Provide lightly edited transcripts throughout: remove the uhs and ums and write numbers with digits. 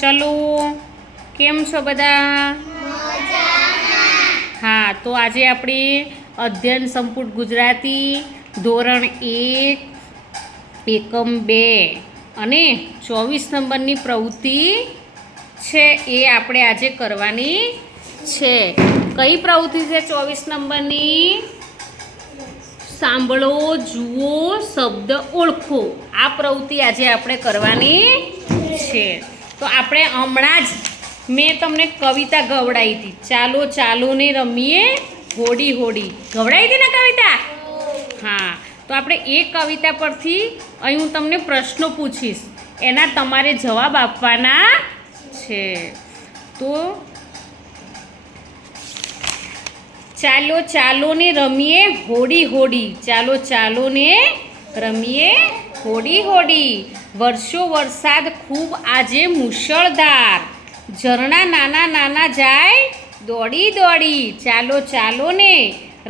ચલો, કેમ છો બધા? હા, તો આજે આપણે અધ્યયન સંપુટ ગુજરાતી ધોરણ 1 એકમ 2 અને 24 નંબરની પ્રવૃત્તિ છે એ આપણે આજે કરવાની છે. કઈ પ્રવૃત્તિ છે 24 નંબરની? સાંભળો, જુઓ, શબ્દ ઓળખો. આ પ્રવૃત્તિ આજે આપણે કરવાની છે. તો આપણે હમણાં જ મેં તમને કવિતા ગવડાવી હતી. ચાલો ચાલો ને રમીએ હોડી હોડી. ગવડાવી હતી ને કવિતા? હા, તો આપણે એ કવિતા પરથી અહીં હું તમને પ્રશ્નો પૂછીશ, એના તમારે જવાબ આપવાના છે. તો ચાલો ચાલો ને રમીએ હોડી હોડી. ચાલો ચાલો ને રમીએ હોડી હોડી. વર્ષો વરસાદ ખૂબ આજે મુશળધાર. ઝરણા નાના નાના જાય દોડી દોડી. ચાલો ચાલો ને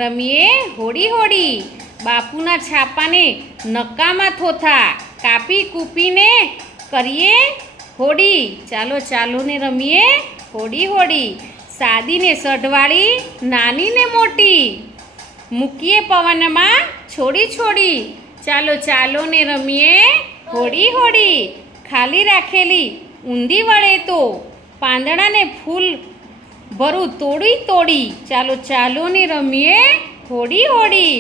રમીએ હોડી હોડી. બાપુના છાપાને નકામા થોથા કાપી કૂપીને કરીએ હોડી. ચાલો ચાલો ને રમીએ હોડી હોડી. સાદીને સઢવાળી નાની ને મોટી મૂકીએ પવનમાં છોડી છોડી. ચાલો ચાલો ને રમીએ હોડી હોડી. ખાલી રાખેલી ઊંધી વળે તો પાંદડાને ફૂલ ભરું તોડી તોડી. ચાલો ચાલો ને રમીએ હોડી હોડી.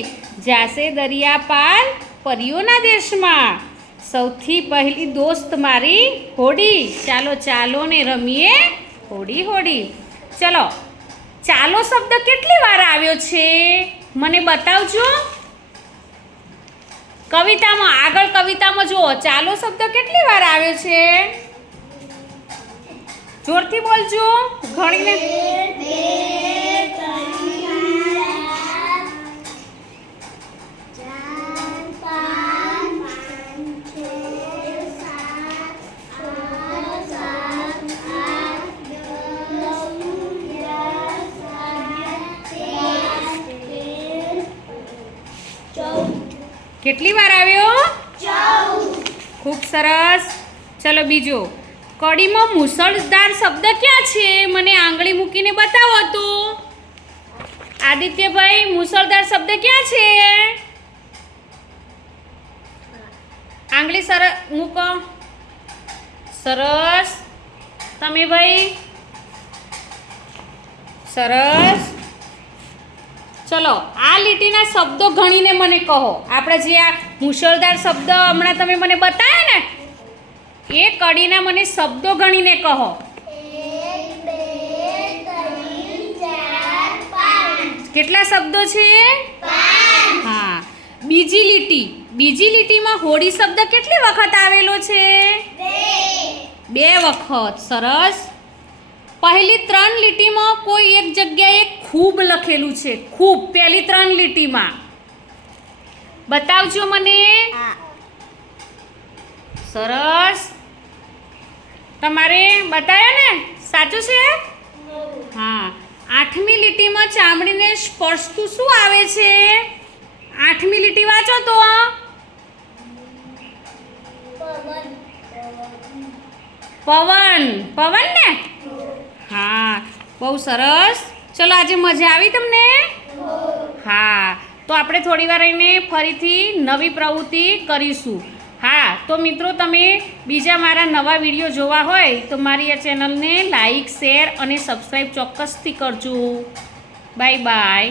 જાશે દરિયા પાર પરીઓના દેશમાં સૌથી પહેલી દોસ્ત મારી હોડી. ચાલો ચાલો ને રમીએ હોડી હોડી. ચલો, ચાલો શબ્દ કેટલી વાર આવ્યો છે મને બતાવજો. કવિતામાં આગળ કવિતામાં જુઓ, ચાલો શબ્દ કેટલી વાર આવ્યો છે? જોરથી બોલજો, ઘણીને. કેટલી વાર આવ્યો? 14. ખૂબ સરસ. ચલો બીજો, કડીમાં મુસળધાર શબ્દ ક્યાં છે? મને આંગળી મૂકીને બતાવો તો. આદિત્યભાઈ, મુસળધાર શબ્દ ક્યાં છે? આંગળી સરસ મૂકો. સરસ. તમે ભાઈ? સરસ. ચલો, આ લીટીના શબ્દો ગણીને મને કહો. આપણે જે આ મુશળધાર શબ્દ હમણાં તમે મને બતાવ્યા ને, એ કડીના મને શબ્દો ગણીને કહો. 1 2 3 4 5. કેટલા શબ્દો છે? 5. હા. બીજી લીટીમાં હોડી શબ્દ કેટલી વખત આવેલો છે? 2 વખત. સરસ. પહેલી 3 લીટીમાં કોઈ એક જગ્યાએ ખૂબ લખેલું છે. ખૂબ પહેલી 3 લીટીમાં બતાવજો મને. સરસ. તમારે બતાવ્યા ને? સાચું છે? હા. 8મી લીટીમાં ચામડીને સ્પર્શતું શું આવે છે? 8મી લીટી વાંચો તો. પવન. પવન ને? હા, બહુ સરસ. ચલો, આજે મજા આવી તમને? હા, તો આપણે થોડી વાર રહીને ફરીથી નવી પ્રવૃત્તિ કરીશું. હા, તો મિત્રો તમે બીજા મારા નવા વિડીયો જોવા હોય તો મારી આ ચેનલને લાઈક, શેર અને સબસ્ક્રાઈબ ચોક્કસથી કરજો. Bye bye.